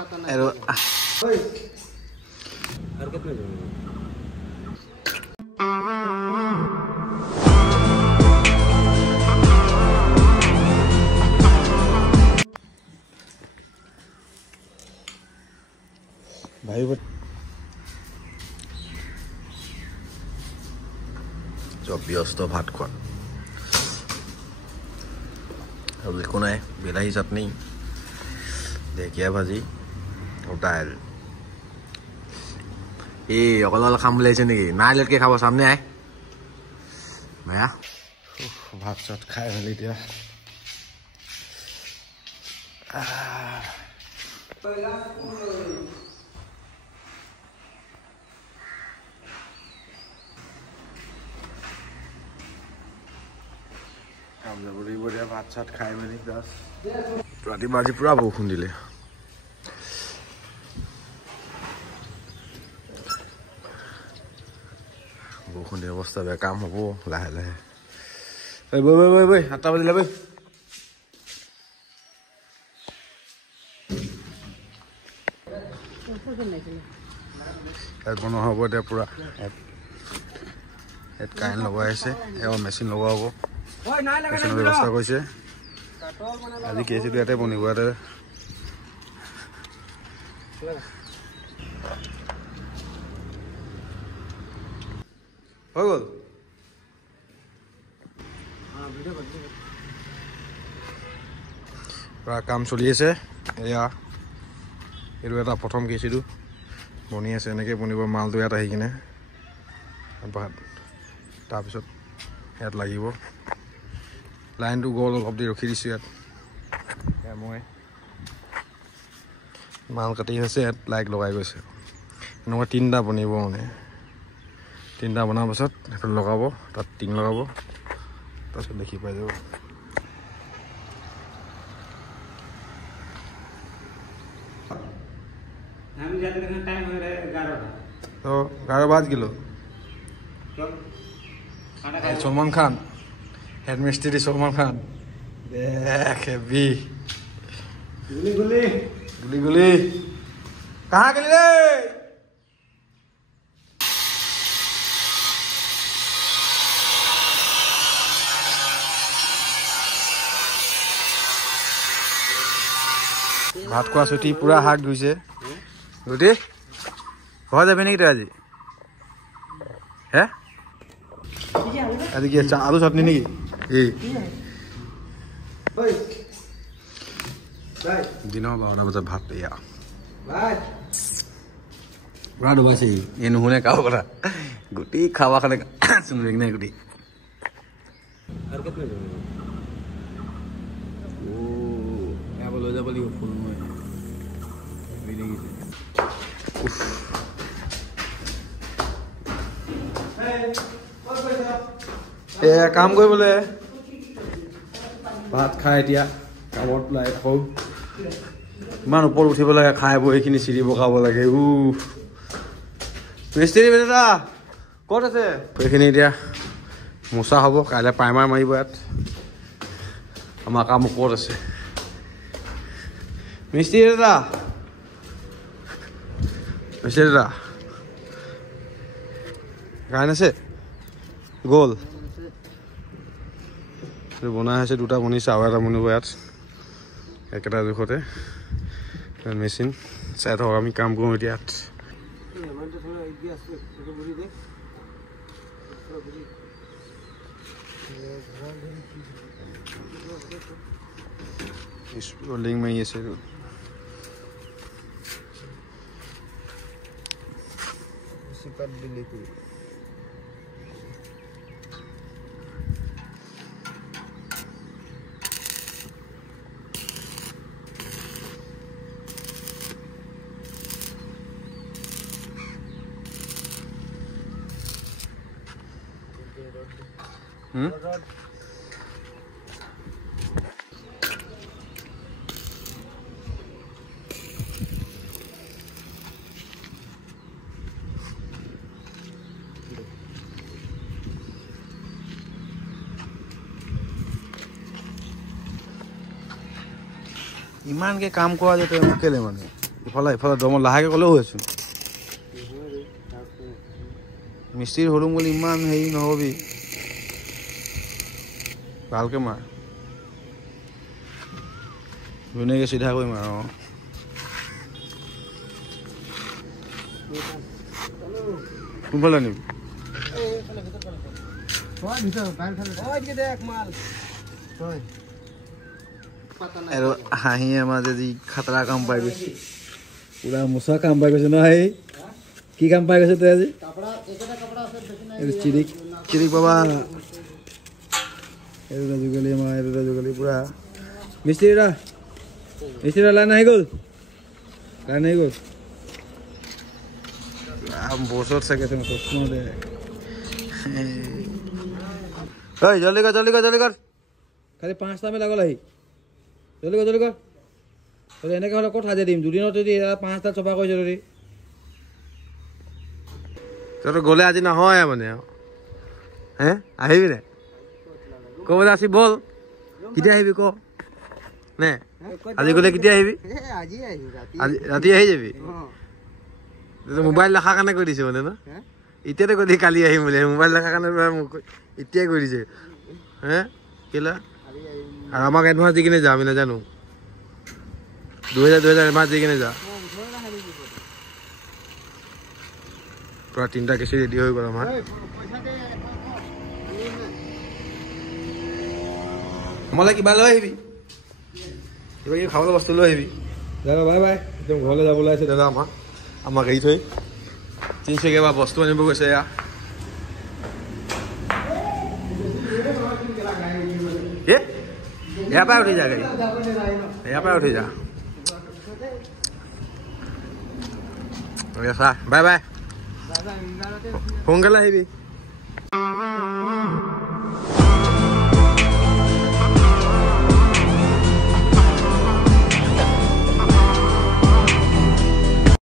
भाई চব ব্যস্ত ভাত খোৱা আৰু একো নাই বিলাহী চাটনি ঢেকীয়া ভাজি আৰু দাইল এই অকল খাম বুলি আহিছে নেকি নাই লেটকে খাব সামনে আই মায়া ভাত চাট খাই মেলি এতিয়া ভাত চাট খাই মেলি ৰাতিপুৱা আজি পুৰা বৰষুণ দিলে বৰষুণ দিয়া অৱস্থা বেয়া কাম হ'ব লাহে লাহে বৈ 7টা বাজিলে বৈ বনোৱা হ'ব এতিয়া পুৰা কাৰেণ্ট লগাই আছে এওঁ মেচিন লগোৱা হ'ব মেচিনৰ ব্যৱস্থা কৰিছে আজি কেচিটো ইয়াতে বনিব ইয়াতে হৈ গ'ল পুৰা কাম চলি আছে এয়া এইটো এটা প্ৰথম কেচিটো বনি আছে এনেকৈ বনিব মালটো ইয়াত আহি কিনে তাৰপিছত ইয়াত লাগিব লাইনটো গ'ল অলপ দি ৰখি দিছোঁ ইয়াত মই মাল কাটি হৈছে ইয়াত লাইট লগাই গৈছে এনেকুৱা 3টা বনিব মানে 3টা বনাৰ পাছত সেইটো লগাব তাত টিং লগাব তাৰপিছত দেখি পাই যাব तो 11 बज गलो सलमान खान हेड मिस्त्री सलमान खान देख भी गुली गुली गुली गुली कहाँ गली रे भात खा छुट्टी पूरा हाक धुसे गुटी घर जाबि नेকি আজি হে আজি কি আলু চাটনি নেকি এই ওই ভাই দিনৰ 12 বজাত ভাত এয়া ভাই পুৰা ডুবাইছে এই নুহুনে কাও কথা গুটি খাওয়া খালে শুনবি না গুটি আর কত ও এ বলো যাবলি ফুল মই বিদেগি উফ ए काम कर बोले भात खाए दिया कामत लाई हो मान ऊपर उठिब लगे खाए बहिखिनि सिरि बकाब लगे मिस्त्री बेटा कत আছে এইখিনি দিয়া মুসা হব কাইলে পাইমাৰ মাৰিব ইয়াত আমাৰ কাম কত আছে মিস্ত্ৰী বেটা গান আছে গোল বনাই আছে দুটা বনিছে আৰু এটা বনিব ইয়াত একেটা জোখতে মেচিন চাই থাকক আমি কাম কৰোঁ এতিয়া লিং মাৰি আছে কাট দিলে ইমান কে কাম কৰা যেতে কেলে মানে ইফালে দমত লাহেকৈ ক'লেও হৈ আছোঁ মিস্ত্ৰীৰ সৰু বুলি ইমান হেৰি নহ'বি ভালকৈ মাৰ ধুনীয়াকৈ চিধা কৰি মাৰ অঁ কোনফালে নিবি আৰু হাঁহি আমাৰ যে যি খাতৰা কাম পাই গৈছে পুৰা মোচা কাম পাই গৈছে ন হাঁহি কি কাম পাই গৈছে তই আজি চিৰিক বাবা এইটো যোগালী আমাৰ এইটো যোগালী পুৰা মিস্ত্ৰীৰা লাইন আহি গ'ল বছৰত চাগে চশমা দে ঐ জলদি কৰ খালি 5টা মিল আগল আহি জলদি কৰ তই এনেকৈ হ'লে ক'ত সাজে দিম দুদিনত যদি 5টা চফা কৰিছ যদি তই গ'লে আজি নহয় মানে হে আহিবি নে ক'বলৈ আছি বল কেতিয়া আহিবি ক নে আজি গ'লে কেতিয়া আহিবি আজি ৰাতি আহি যাবি মোবাইল দেখাৰ কাৰণে কৈ দিছে মানে ন এতিয়াতে কৈ দি কালি আহিম বুলি মোবাইল দেখাৰ কাৰণে মোক এতিয়াই কৈ দিছে হে কেলা আৰু আমাক এডভান্স দি কিনে যা আমি নাজানো 2000 এডভান্স দি কিনে যা পুৰা 3টা কেঁচি ৰেডি হৈ গ'ল আমাৰ মোলৈ কিবা লৈ আহিবি কিবা কিবি খাবলৈ বস্তু লৈ আহিবি দাদা বাই একদম ঘৰলৈ যাবলৈ আছে দাদা আমাক এৰি থৈ তিনিচুকীয়া বা বস্তু আনিব গৈছে এয়া ইয়াৰ পৰাই উঠি যা গাড়ী ইয়াৰ পৰাই উঠি যা চা বাই সোনকালে আহিবি